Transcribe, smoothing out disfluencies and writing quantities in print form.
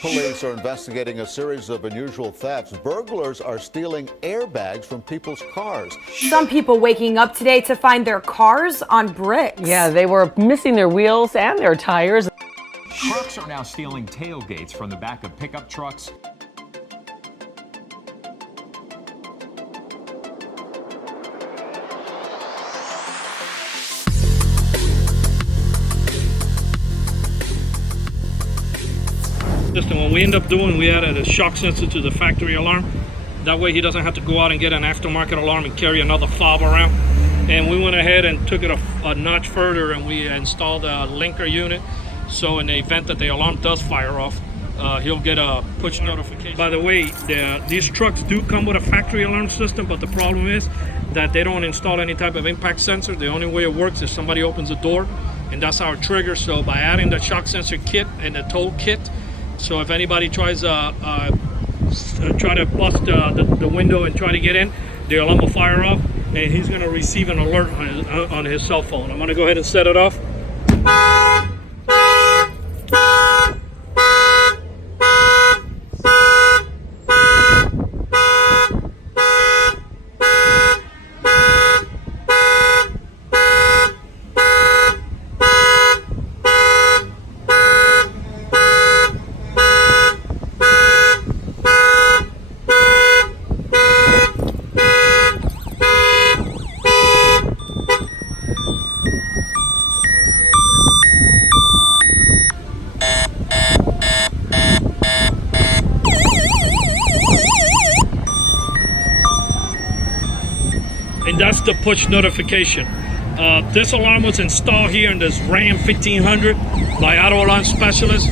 Police are investigating a series of unusual thefts. Burglars are stealing airbags from people's cars. Some people waking up today to find their cars on bricks. Yeah, they were missing their wheels and their tires. Trucks are now stealing tailgates from the back of pickup trucks. What we end up doing, we added a shock sensor to the factory alarm. That way he doesn't have to go out and get an aftermarket alarm and carry another fob around. And we went ahead and took it a notch further, and we installed a linker unit. So in the event that the alarm does fire off, he'll get a push notification. By the way, these trucks do come with a factory alarm system, but the problem is that they don't install any type of impact sensor. The only way it works is somebody opens the door, and that's our trigger. So by adding the shock sensor kit and the tow kit, so if anybody tries to bust the window and try to get in, the alarm will fire off, and he's going to receive an alert on his cell phone. I'm going to go ahead and set it off. And that's the push notification. This alarm was installed here in this Ram 1500 by Auto Alarm Specialist.